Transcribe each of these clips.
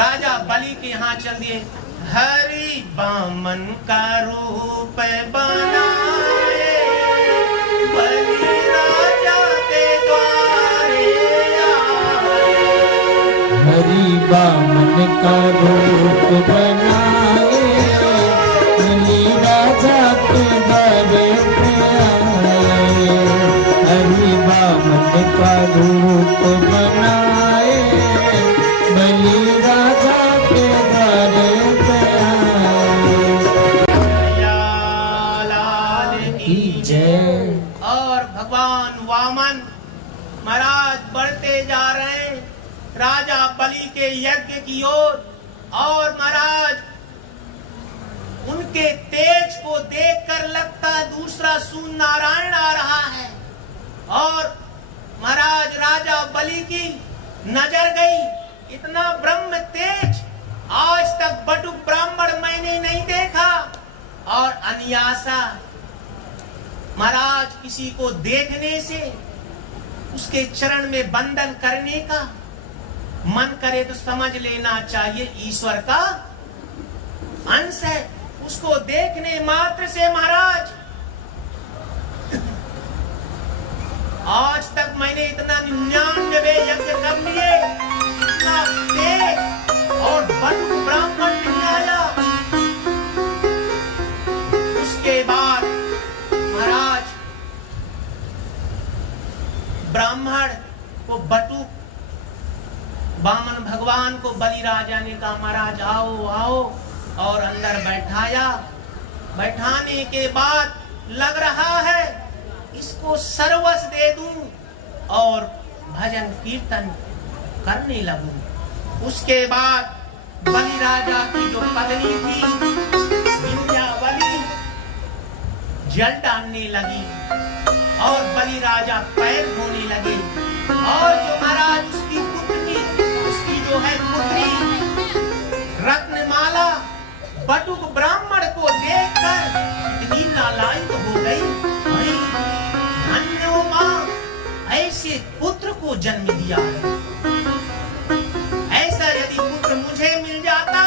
राजा बलि के यहाँ चल दिए। हरि बामन का रूप बनाए, बलि राजा के द्वारे आए। हरि बामन का रूप बनाए, बलि राजा के द्वारे आए। हरि बामन का रूप बनाए, बलि राजा के द्वारे लाल की जय। और भगवान वामन महाराज बढ़ते जा रहे हैं राजा बलि के यज्ञ की ओर। और महाराज उनके तेज को देखकर लगता दूसरा सूर्य नारायण आ रहा है। और महाराज राजा बलि की नजर गई, इतना ब्रह्म तेज आज तक बटुक ब्राह्मण मैंने नहीं देखा। और अन्यासा महाराज किसी को देखने से उसके चरण में बंधन करने का मन करे तो समझ लेना चाहिए ईश्वर का अंश है। उसको देखने मात्र से महाराज आज तक मैंने इतना 99 यज्ञ कर लिए, इतना तेज और बटुक ब्राह्मण नहीं आया। उसके बाद महाराज ब्राह्मण को बटुक वामन भगवान को बलि राजा ने कहा महाराज आओ आओ, और अंदर बैठाया। बैठाने के बाद लग रहा है इसको सर्वस्व दे दूं और भजन कीर्तन करने लगूं। उसके बाद बलि राजा की जो पत्नी थी विंध्यावली जल डालने लगी और बलि राजा पैर धोने लगे। और जो महाराज उसकी पुत्री, उसकी जो है पुत्री रत्नमाला बटुक ब्राह्मण को देखकर इतनी नालायक हो गई, अरे धन्य हो मां, ऐसे पुत्र को जन्म दिया है। ऐसा यदि पुत्र मुझे मिल जाता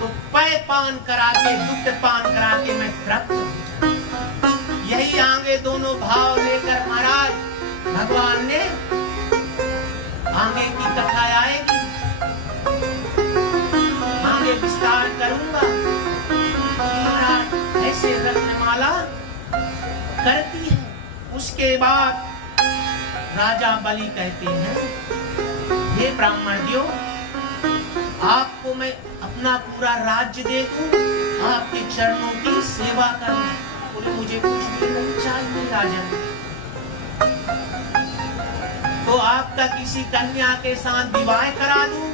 तो पय पान करा के दुग्ध पान करा के मैं तृप्त। यही आगे दोनों भाव लेकर महाराज भगवान ने आगे की कथा आएगी, आगे विस्तार करूंगा। महाराज ऐसे रत्नमाला करती है। उसके बाद राजा बलि कहते हैं हे ब्राह्मण दियो, आपको मैं अपना पूरा राज्य दे दूं, आपके चरणों की सेवा करूं। बोले मुझे कुछ भी नहीं चाहिए राजन, तो आपका किसी कन्या के साथ विवाह करा दूं।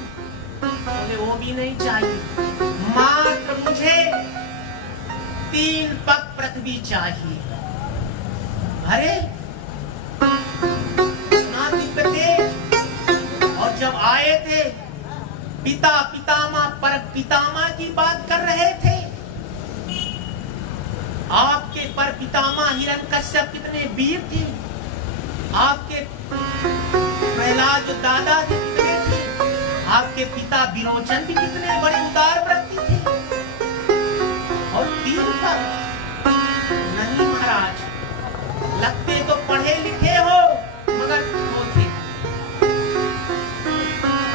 बोले वो भी नहीं चाहिए, मात्र मुझे 3 पग पृथ्वी चाहिए। अरे सुना दिक्कते। और जब आए थे पिता पितामह पर पितामह की बात कर रहे थे। आपके पर पितामह हिरण्यकश्यप कितने वीर थे, आपके प्रहलाद जो दादा थे कितने थे, आपके पिता विरोचन भी कितने बड़े उदार व्रती थे। और 3 पग नहीं महाराज, लगते तो पढ़े लिखे हो मगर वो थे।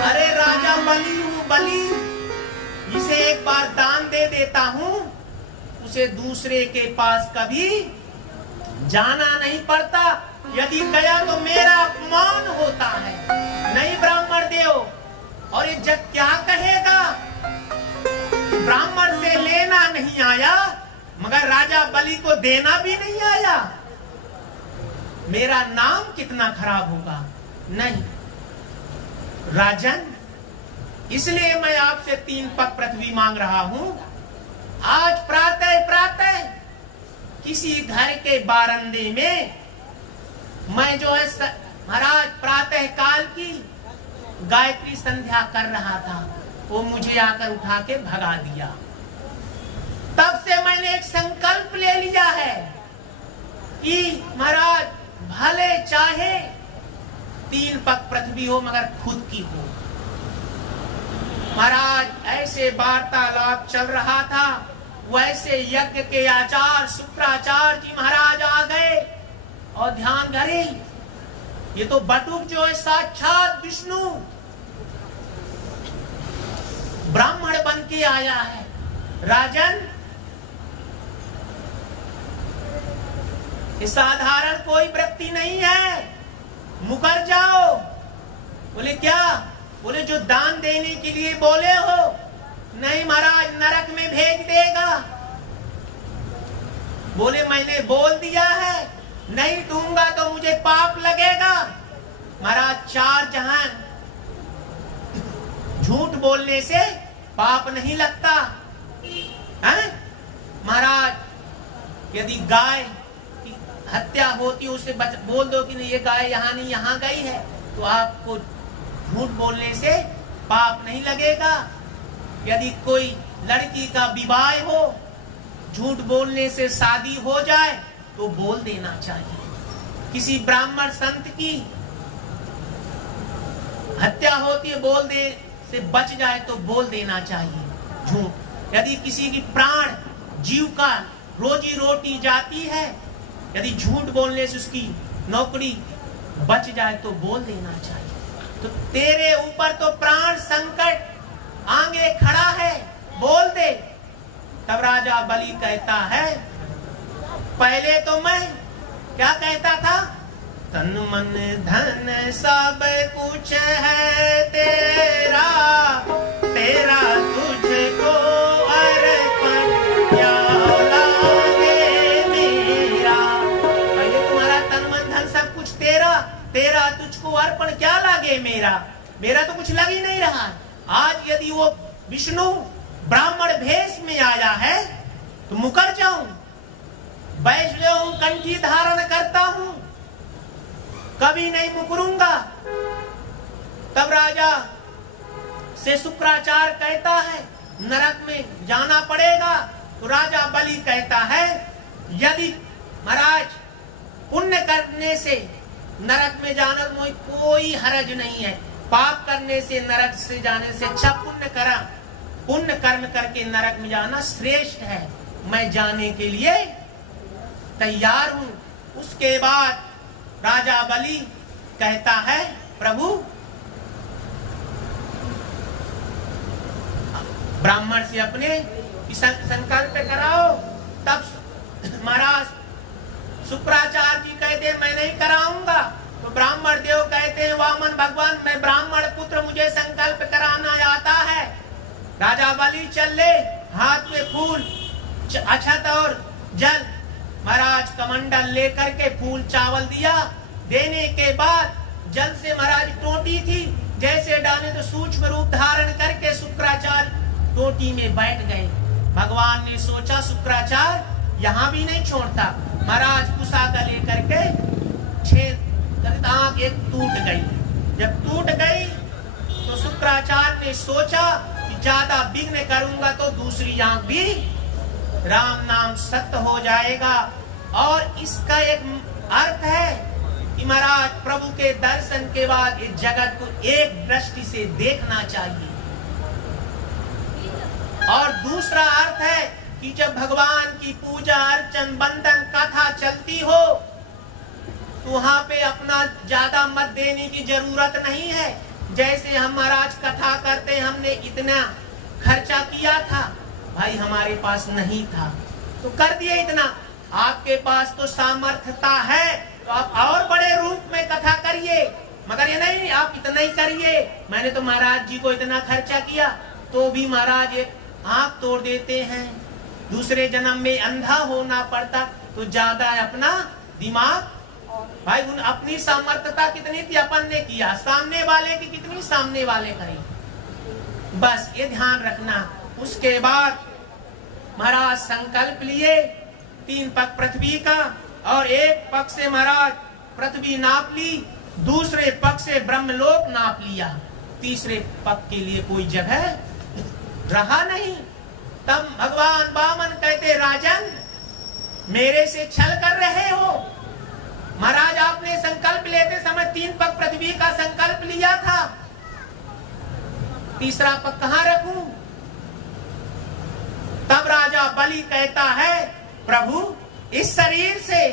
अरे राजा बलि हूं, बलि इसे एक बार दान दे देता हूं, उसे दूसरे के पास कभी जाना नहीं पड़ता। यदि गया तो मेरा अपमान होता है। नहीं ब्राह्मण देव, और ये जग क्या कहेगा, ब्राह्मण से लेना नहीं आया मगर राजा बलि को देना भी नहीं आया, मेरा नाम कितना खराब होगा। नहीं राजन, इसलिए मैं आपसे 3 पग पृथ्वी मांग रहा हूं। आज प्रातः प्रातः किसी घर के बारंदे में मैं जो है महाराज प्रातः काल की गायत्री संध्या कर रहा था, वो मुझे आकर उठा के भगा दिया। तब से मैंने एक संकल्प ले लिया है कि महाराज भले चाहे 3 पग पृथ्वी हो मगर खुद की हो। महाराज ऐसे वार्तालाप चल रहा था, वैसे यज्ञ के आचार्य शुक्राचार्य जी महाराज आ गए और ध्यान करे, ये तो बटुक जो है साक्षात विष्णु ब्राह्मण बन के आया है। राजन, साधारण कोई व्यक्ति नहीं है, मुकर जाओ। बोले क्या? बोले जो दान देने के लिए बोले हो। नहीं महाराज, नरक में भेज देगा। बोले मैंने बोल दिया है, नहीं दूंगा तो मुझे पाप लगेगा। महाराज, चार जहां झूठ बोलने से पाप नहीं लगता है। महाराज, यदि गाय की हत्या होती उसे बोल दो कि नहीं ये गाय यहाँ नहीं यहाँ गई है, तो आपको झूठ बोलने से पाप नहीं लगेगा। यदि कोई लड़की का विवाह हो, झूठ बोलने से शादी हो जाए तो बोल देना चाहिए। किसी ब्राह्मण संत की हत्या होती है, बोल दे से बच जाए तो बोल देना चाहिए झूठ। यदि किसी की प्राण जीव का रोजी रोटी जाती है, यदि झूठ बोलने से उसकी नौकरी बच जाए तो बोल देना चाहिए। तो तेरे ऊपर तो प्राण संकट आगे खड़ा है, बोल दे। तब राजा बलि कहता है, पहले तो मैं क्या कहता था? तन मन धन सब कुछ है तेरा, तेरा तुझको अर्पण क्या लागे मेरा। पहले तुम्हारा तन मन धन सब कुछ तेरा, तेरा तुझको अर्पण क्या लागे मेरा। मेरा तो कुछ लग ही नहीं रहा। आज यदि वो विष्णु ब्राह्मण भेष में आया है तो मुकर जाऊं, वैश्य हूं, कंठी धारण करता हूं, कभी नहीं मुकरूंगा। तब राजा से शुक्राचार्य कहता है नरक में जाना पड़ेगा। तो राजा बलि कहता है, यदि महाराज पुण्य करने से नरक में जाना में कोई हरज नहीं है। पाप करने से नरक से जाने से अच्छा पुण्य कर्म करके नरक में जाना श्रेष्ठ है। मैं जाने के लिए तैयार हूं। उसके बाद राजा बलि कहता है, प्रभु ब्राह्मण से अपने संकल्प कराओ। तब महाराज शुक्राचार्य जी कहते मैं नहीं कराऊंगा। तो ब्राह्मण देव कहते हैं, वामन भगवान मैं ब्राह्मण पुत्र, मुझे संकल्प कराना आता है। राजा बलि चले, हाथ में फूल अक्षत और जल, महाराज कमंडल लेकर के फूल चावल दिया। देने के बाद जल से महाराज टोटी थी, जैसे डाले तो सूक्ष्म रूप धारण करके शुक्राचार्य टोटी में बैठ गए। भगवान ने सोचा शुक्राचार्य यहाँ भी नहीं छोड़ता। महाराज कुशाका लेकर के छेद आंख एक टूट गई। जब टूट गई तो शुक्राचार्य ने सोचा कि ज्यादा विघ्न करूंगा तो दूसरी आंख भी राम नाम सत्य हो जाएगा। और इसका एक अर्थ है कि महाराज प्रभु के दर्शन के बाद इस जगत को एक दृष्टि से देखना चाहिए। और दूसरा अर्थ है कि जब भगवान की पूजा अर्चन बंदन कथा चलती हो तो वहां पे अपना ज्यादा मत देने की जरूरत नहीं है। जैसे हम महाराज कथा करते, हमने इतना खर्चा किया था, भाई हमारे पास नहीं था तो कर दिए इतना। आपके पास तो सामर्थ्यता है तो आप और बड़े रूप में कथा करिए, मगर ये नहीं आप इतना ही करिए। मैंने तो महाराज जी को इतना खर्चा किया तो भी महाराज एक आंख तोड़ देते हैं। दूसरे जन्म में अंधा होना पड़ता तो ज्यादा अपना दिमाग, भाई उन अपनी सामर्थ्यता कितनी थी अपन ने किया, सामने वाले की कितनी सामने वाले करी, बस ये ध्यान रखना। उसके बाद महाराज संकल्प लिए 3 पग पृथ्वी का, और एक पग से महाराज पृथ्वी नाप ली, दूसरे पग से ब्रह्मलोक नाप लिया, तीसरे पग के लिए कोई जगह रहा नहीं। तब भगवान वामन कहते, राजन मेरे से छल कर रहे हो। महाराज आपने संकल्प लेते समय 3 पग पृथ्वी का संकल्प लिया था, तीसरा पग कहां रखूं? तब राजा बलि कहता है, प्रभु इस शरीर से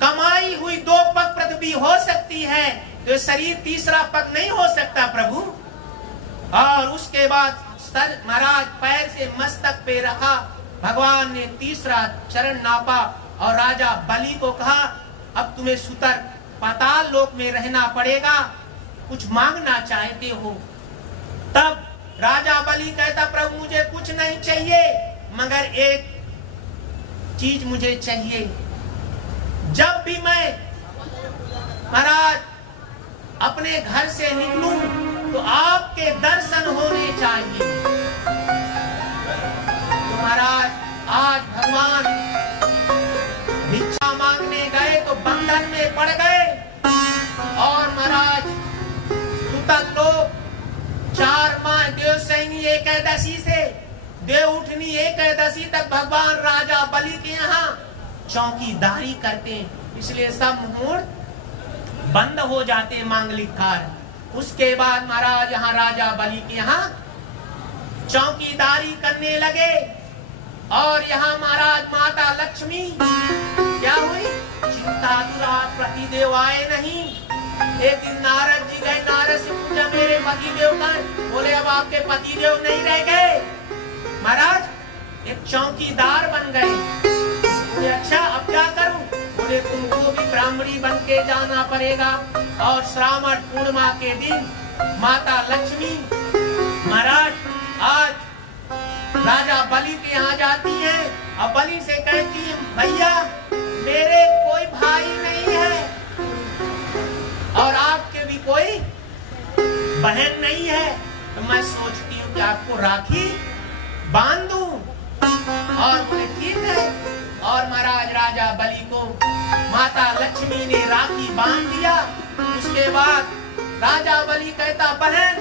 कमाई हुई 2 पग पृथ्वी हो सकती है, तो शरीर तीसरा पग नहीं हो सकता प्रभु। और उसके बाद सर महाराज पैर से मस्तक पे रखा, भगवान ने तीसरा चरण नापा और राजा बलि को कहा, अब तुम्हें सुतर पाताल लोक में रहना पड़ेगा, कुछ मांगना चाहते हो? तब राजा बलि कहता, प्रभु मुझे कुछ नहीं चाहिए, मगर एक चीज मुझे चाहिए। जब भी मैं महाराज अपने घर से निकलूं तो आपके दर्शन होने चाहिए। तो महाराज आज भगवान भिक्षा मांगने गए तो बंधन में पड़ गए और महाराज सुतल लोग 4 माह देवसैनी एकादशी से देवउठनी एकादशी तक भगवान राजा बलि के यहाँ चौकीदारी करते हैं, इसलिए सब मुहूर्त बंद हो जाते मांगलिक कार्य। उसके बाद महाराज यहाँ राजा बलि के यहाँ चौकीदारी करने लगे और यहाँ महाराज माता लक्ष्मी क्या हुई? चिंतातुरा प्रतिदेव आए नहीं। एक दिन नारद जी गए, नारद से पूछा मेरे पतिदेव कहाँ? बोले अब आपके पतिदेव नहीं रह गए महाराज, एक चौकीदार बन गए। बोले अच्छा अब क्या करूं? बोले तुमको भी ब्राह्मणी बन के जाना पड़ेगा। और श्रावण पूर्णिमा के दिन माता लक्ष्मी महाराज आज राजा बलि के यहाँ जाती है और बलि से कहती है, भैया मेरे कोई भाई नहीं है और आपके भी कोई बहन नहीं है, तो मैं सोचती हूँ कि आपको राखी बांध दूं। और बोले ठीक है। और महाराज राजा बलि को माता लक्ष्मी ने राखी बांध दिया। उसके बाद राजा बलि कहता, बहन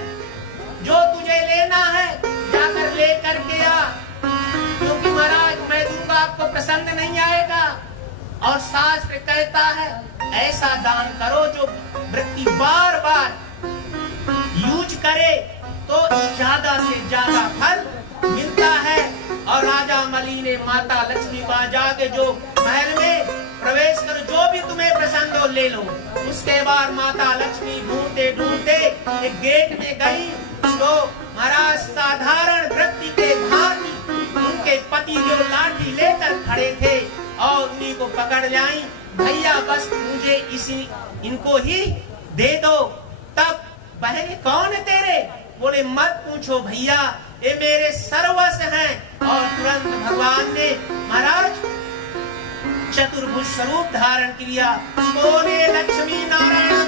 जो तुझे लेना है जाकर ले करके आ, क्योंकि महाराज मैं दूंगा आपको पसंद नहीं आएगा। और शास्त्र कहता है ऐसा दान करो जो व्यक्ति बार बार यूज करे तो ज्यादा से ज्यादा फल मिलता है। और राजा बलि ने माता लक्ष्मी को जाके जो महल में प्रवेश करो, जो भी तुम्हें पसंद हो ले लो। उसके बाद माता लक्ष्मी ढूंढते ढूंढते एक गेट में गई तो महाराज साधारण व्यक्ति के भांति उनके पति जो लाठी लेकर खड़े थे और उन्हीं को पकड़ लाई, भैया बस मुझे इनको ही दे दो। तब बहन कौन है तेरे? बोले मत पूछो भैया, ये मेरे सर्वस्व हैं। और तुरंत भगवान ने महाराज चतुर्भुज स्वरूप धारण किया। बोले लक्ष्मी नारायण